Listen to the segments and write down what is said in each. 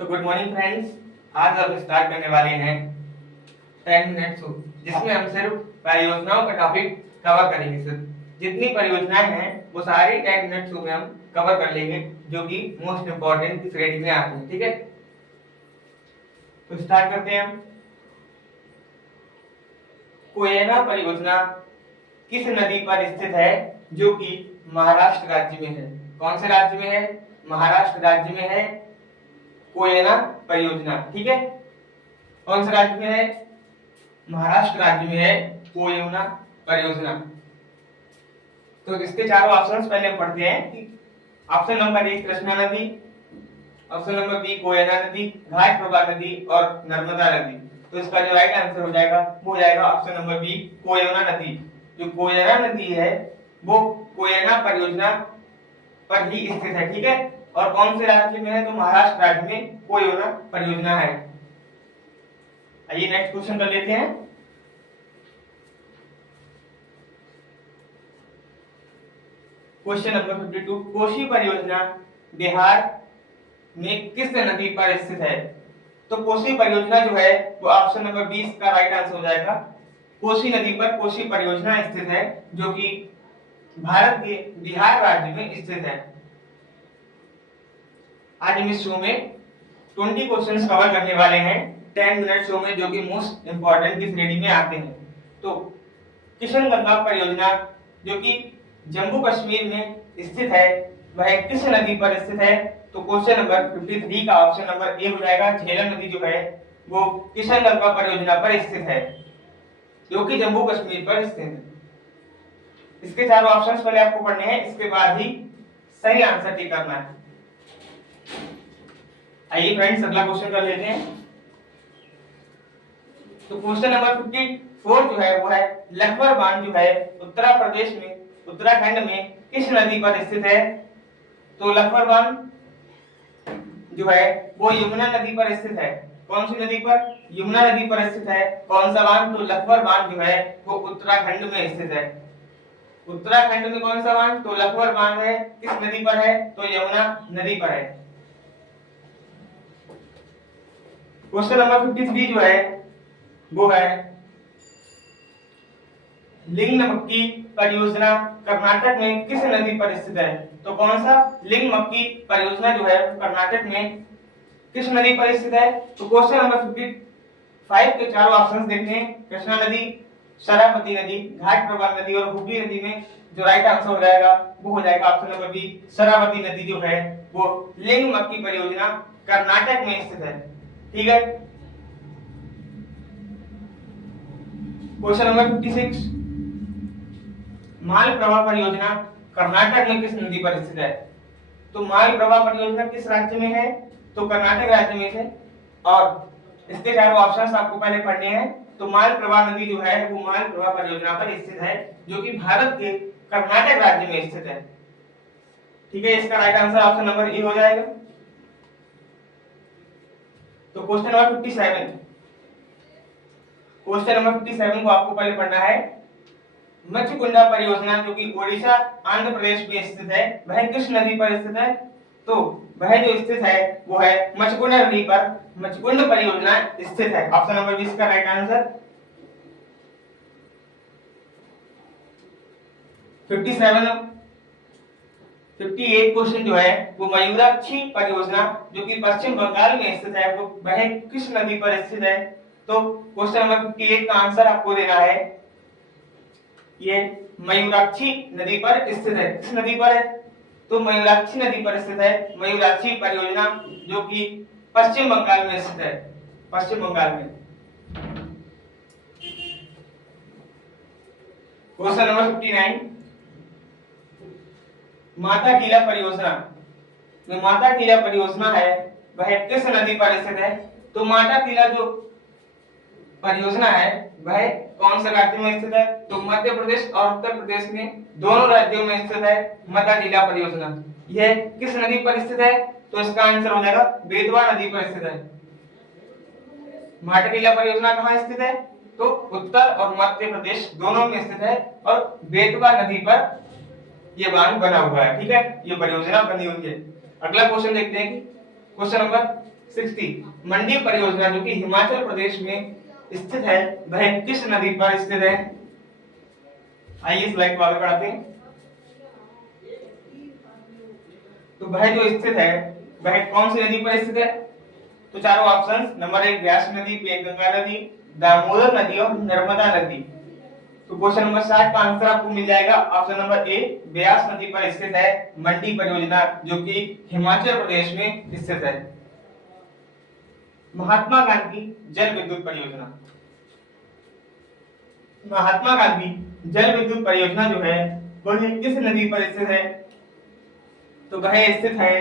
तो good morning friends, आज हम स्टार्ट करने वाले हैं 10 मिनट शो, जिसमें हम सिर्फ परियोजनाओं का टॉपिक कवर करेंगे। सिर्फ जितनी परियोजनाएं हैं वो सारी 10 मिनट शो में हम कवर कर लेंगे, जो कि मोस्ट इंपॉर्टेंट की श्रेणी में आती है। ठीक है, तो स्टार्ट करते हैं हम। कोयना परियोजना किस नदी पर स्थित है जो कि महाराष्ट्र राज्य में है? कौन से राज्य में है? महाराष्ट्र राज्य में है कोयना परियोजना। ठीक है, कौन से राज्य में है? महाराष्ट्र राज्य में है कोयना परियोजना। तो इसके चारों ऑप्शंस पहले हम पढ़ते हैं कि ऑप्शन नंबर 1 कृष्णा नदी, ऑप्शन नंबर बी कोयना नदी, घाट प्रभा नदी और नर्मदा नदी। तो इसका जो राइट आंसर हो जाएगा वो हो जाएगा ऑप्शन नंबर बी कोयना नदी। जो कोयना नदी है वो कोयना परियोजना पर ही स्थित है। ठीक है, और कौन से राज्य में है? तो महाराष्ट्र राज्य में कोयना परियोजना है। आइए नेक्स्ट क्वेश्चन कर लेते हैं। क्वेश्चन नंबर 52, कोसी परियोजना बिहार में किस नदी पर स्थित है? तो कोसी परियोजना जो है वो ऑप्शन नंबर 20 का राइट आंसर हो जाएगा। कोसी नदी पर कोसी परियोजना स्थित है, जो कि भारत के बिहार राज्य में स्थित है। आज हम इस शो में 20 क्वेश्चंस कवर करने वाले हैं 10 मिनट शो में, जो कि मोस्ट इंपॉर्टेंट की श्रेणी में आते हैं। तो किशनगंगा परियोजना जो कि जम्मू कश्मीर में स्थित है, वह किस नदी पर स्थित है? तो क्वेश्चन नंबर 53 का ऑप्शन नंबर ए हो जाएगा। झेलम नदी जो है वो किशनगंगा परियोजना पर स्थित है, जो कि जम्मू कश्मीर पर स्थित है। इसके चारों ऑप्शंस पहले आपको पढ़ने हैं, इसके बाद ही सही आंसर टिक करना है। आइए फ्रेंड्स अगला क्वेश्चन कर लेते हैं। तो क्वेश्चन नंबर 54 जो है वो है लखवर बांध जो है उत्तर प्रदेश में उत्तराखंड में किस नदी पर स्थित है? तो लखवर बांध जो है वो यमुना नदी पर स्थित है। कौन सी नदी पर? यमुना नदी पर स्थित है। कौन सा बांध? तो लखवर बांध जो है वो उत्तराखंड में स्थित है। उत्तराखंड में कौन सा बांध? तो लखवर बांध है। किस नदी पर है? तो यमुना नदी पर है। क्वेश्चन नंबर 53 जो है वो है लिंगमक्की परियोजना कर्नाटक में किस नदी पर स्थित है? तो कौन सा? लिंगमक्की परियोजना जो है कर्नाटक में किस नदी पर स्थित है? तो क्वेश्चन नंबर 55 के चारों ऑप्शंस देखते हैं। कृष्णा नदी, शरावती नदी, घाट प्रभा नदी और हुगली नदी में जो राइट आंसर हो जाएगा वो हो जाएगा ऑप्शन नंबर बी शरावती नदी जो है वो लिंगमक्की परियोजना कर्नाटक में स्थित है। ठीक है, क्वेश्चन नंबर 56, मालप्रभा परियोजना कर्नाटक में किस नदी पर स्थित है? तो मालप्रभा परियोजना किस राज्य में है? तो कर्नाटक राज्य में है। और इसके चारों ऑप्शंस आपको पहले पढ़ने हैं। तो मालप्रभा नदी जो है वो मालप्रभा परियोजना पर स्थित है, जो कि भारत के कर्नाटक राज्य में स्थित है। ठीक है, इसका right answer option number A हो जाएगा। तो क्वेश्चन नंबर 57, क्वेश्चन नंबर 57 को आपको पहले पढ़ना है। मच्छकुंडा परियोजना जो कि ओडिशा आंध्र प्रदेश में स्थित है, वह किस नदी पर स्थित है? तो वह जो स्थित है वो है मच्छकुंडा नदी पर मच्छकुंड परियोजना स्थित है। ऑप्शन नंबर 20 का राइट आंसर। 58 क्वेश्चन जो है वो मयूराक्षी परियोजना जो कि पश्चिम बंगाल में स्थित है, वो वह किस नदी पर स्थित है? तो क्वेश्चन नंबर 58 का आंसर आपको देना है, ये मयूराक्षी नदी पर स्थित है। किस नदी पर है? तो मयूराक्षी नदी पर स्थित है। मयूराक्षी परियोजना जो कि पश्चिम बंगाल में स्थित है, पश्चिम बंगाल में। क्वेश्चन नंबर 59, माता टीला परियोजना जो माता टीला परियोजना है वह किस नदी पर स्थित है? तो माता टीला जो परियोजना है वह कौन से राज्य में स्थित है? तो मध्य प्रदेश और उत्तर प्रदेश में दोनों राज्यों में स्थित है माता टीला परियोजना। यह किस नदी पर स्थित है? तो इसका आंसर हो जाएगा बेतवा नदी पर स्थित है। माता टीला परियोजना कहाँ स्थित है? तो उत्तर और मध्य प्रदेश दोनों में स्थित है और बेतवा नदी पर यह बांध बना हुआ है। ठीक है, ये परियोजना बनी हुई है। अगला क्वेश्चन देखते हैं कि क्वेश्चन नंबर 60 मंडी परियोजना जो कि हिमाचल प्रदेश में स्थित है वह किस नदी पर स्थित है? आइए स्लाइड को आगे बढ़ाते हैं। तो वह जो स्थित है वह कौन सी नदी पर स्थित है? तो चारों ऑप्शंस, नंबर 1 व्यास नदी, पेनगंगा नदी, दामोदर नदी और नर्मदा नदी। तो क्वेश्चन नंबर 60 का आंसर आपको मिल जाएगा ऑप्शन नंबर ए, व्यास नदी पर स्थित है मंडी परियोजना जो कि हिमाचल प्रदेश में स्थित है। महात्मा गांधी जल विद्युत परियोजना, महात्मा गांधी जल विद्युत परियोजना जो है वह किस नदी पर स्थित है? तो वह स्थित है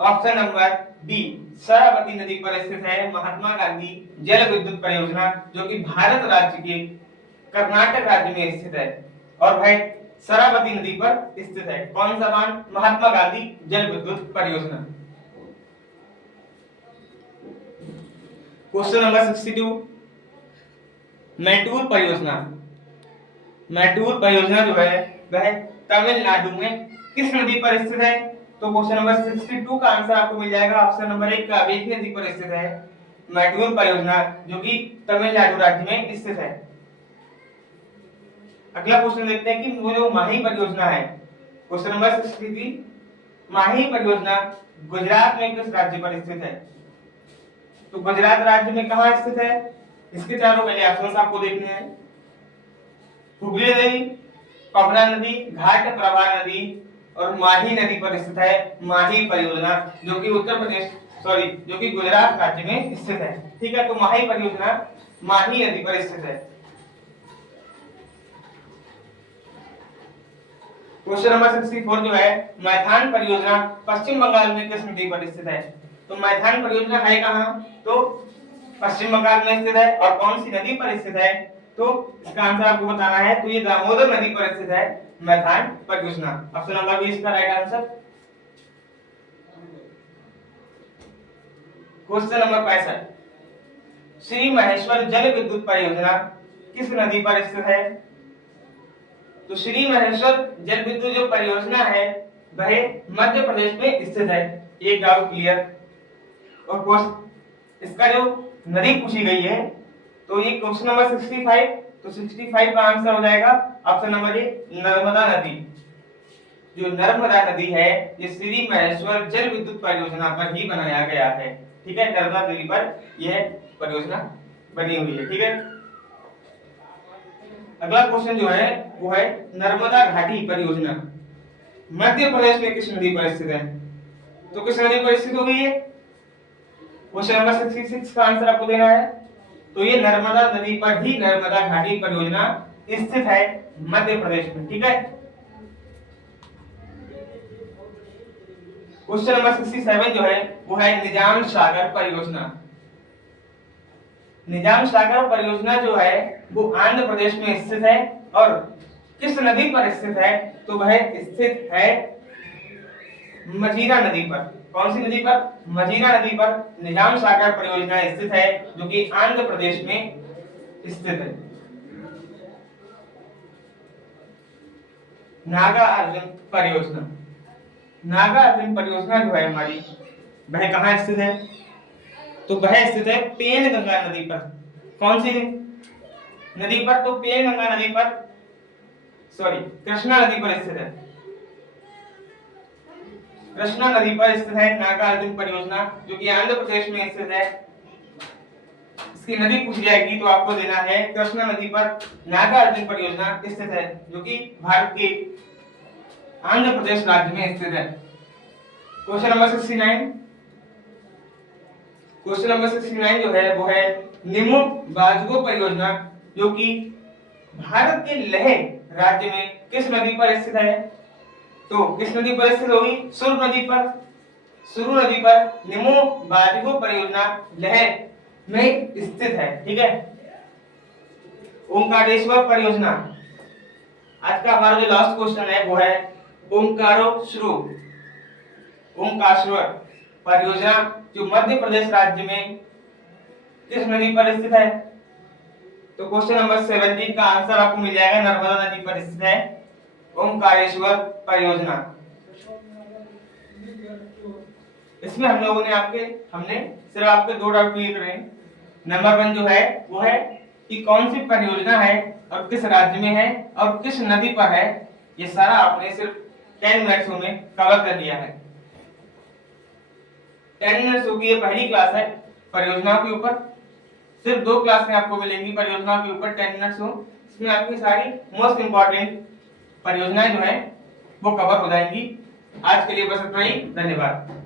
ऑप्शन नंबर बी, शरावती नदी पर स्थित है महात्मा गांधी जल विद्युत परियोजना जो कि भारत राज्य के कर्नाटक राज्य में स्थित है और वह शरावती नदी पर स्थित है। कौन सा बांध? महात्मा गांधी जल विद्युत परियोजना। क्वेश्चन नंबर 62, मैटूर परियोजना, मैटूर परियोजना जो है वह तमिलनाडु में किस नदी पर स्थित है? तो क्वेश्चन नंबर 62 का आंसर आपको मिल जाएगा ऑप्शन नंबर 1 कावेरी नदी पर स्थित है मैटूर परियोजना जो कि तमिलनाडु राज्य में स्थित है। अगला क्वेश्चन देखते हैं कि वो जो माही परियोजना है, क्वेश्चन नंबर 63, माही परियोजना गुजरात में किस राज्य पर स्थित है? तो गुजरात राज्य में कहां स्थित है? इसके चारों पहले ऑप्शंस आपको देखने हैं। हुगली नदी, पवना नदी, घाट प्रभा नदी और माही नदी पर स्थित है माही परियोजना जो कि उत्तर प्रदेश जो कि गुजरात राज्य में स्थित है। ठीक है, तो माही परियोजना माही नदी पर स्थित है। क्वेश्चन नंबर 64 जो है मैथान परियोजना पश्चिम बंगाल में किस नदी पर स्थित है? तो मैथान परियोजना है कहां? तो पश्चिम बंगाल में स्थित है और कौन सी नदी पर स्थित है? तो इसका आंसर आपको बताना है। तो ये दामोदर नदी पर स्थित है मैथान परियोजना। ऑप्शन नंबर बी इसका right answer. Question number 65, Shri Maheshwar जल विद्युत परियोजना किस नदी पर स्थित है? तो श्री महेश्वर जल विद्युत जो परियोजना है वह मध्य प्रदेश में स्थित है। ये डाउट क्लियर। और इसका जो नदी पूछी गई है तो ये क्वेश्चन नंबर 65, तो 65 का आंसर हो जाएगा ऑप्शन नंबर ए नर्मदा नदी। जो नर्मदा नदी है ये श्री महेश्वर जल विद्युत परियोजना पर ही बनाया गया है। ठीक है, नर्मदा नदी पर यह परियोजना बनी हुई है। ठीक है, अगला क्वेश्चन जो है वो है नर्मदा घाटी परियोजना मध्य प्रदेश में किस नदी पर स्थित है? तो किस नदी पर स्थित हो गई है? क्वेश्चन नंबर 66 का आंसर आपको देना है। तो ये नर्मदा नदी पर ही नर्मदा घाटी परियोजना स्थित है मध्य प्रदेश में। ठीक है, क्वेश्चन नंबर 67 जो है वो है निजाम सागर परियोजना। निजाम सागर परियोजना जो है वो आंध्र प्रदेश में स्थित है और किस नदी पर स्थित है? तो वह स्थित है मजीरा नदी पर। कौन सी नदी पर? मजीरा नदी पर निजाम सागर परियोजना स्थित है जो कि आंध्र प्रदेश में स्थित है। नागा अर्जुन परियोजना, नागा अर्जुन परियोजना जो है हमारी वह कहां स्थित है? तो वह स्थित है पेनगंगा नदी पर। कौन सी नदी पर? तो पेनगंगा नदी पर कृष्णा नदी पर स्थित है। कृष्णा नदी पर स्थित है नागार्जुन परियोजना जो कि आंध्र प्रदेश में स्थित है। इसकी नदी पूछ जाएगी तो आपको देना है कृष्णा नदी पर नागार्जुन परियोजना स्थित है जो कि भारत के आंध्र प्रदेश राज्य में स्थित है। क्वेश्चन नंबर 69, क्वेश्चन नंबर 69 जो है वो है निमो बाजगो परियोजना जो कि भारत के लेह राज्य में किस नदी पर स्थित है? तो किस नदी पर स्थित होगी? सुरु नदी पर। सुरु नदी पर निमो बाजगो परियोजना लेह में स्थित है। ठीक है, ओंकारेश्वर परियोजना, आज का हमारा जो लास्ट क्वेश्चन है वो है ओंकारेश्वर परियोजना जो मध्य प्रदेश राज्य में किस नदी पर स्थित है? तो क्वेश्चन नंबर 17 का आंसर आपको मिल जाएगा नर्मदा नदी पर स्थित है ओंकारेश्वर परियोजना। इसमें हमने सिर्फ आपके 2 डाउट क्लियर करे। नंबर 1 जो है वो है कि कौन सी परियोजना है और किस राज्य में है और किस नदी पर है। ये सारा आपने सिर्फ 10 मिनट्स में कवर कर लिया है। 10 मिनट्स की ये पहली क्लास है परियोजनाओं के ऊपर। सिर्फ 2 क्लासें आपको मिलेंगी परियोजनाओं के ऊपर 10 मिनट्स हो। इसमें आपकी सारी मोस्ट इंपॉर्टेंट परियोजनाएं जो है वो कवर हो जाएंगी। आज के लिए बस इतना ही। धन्यवाद।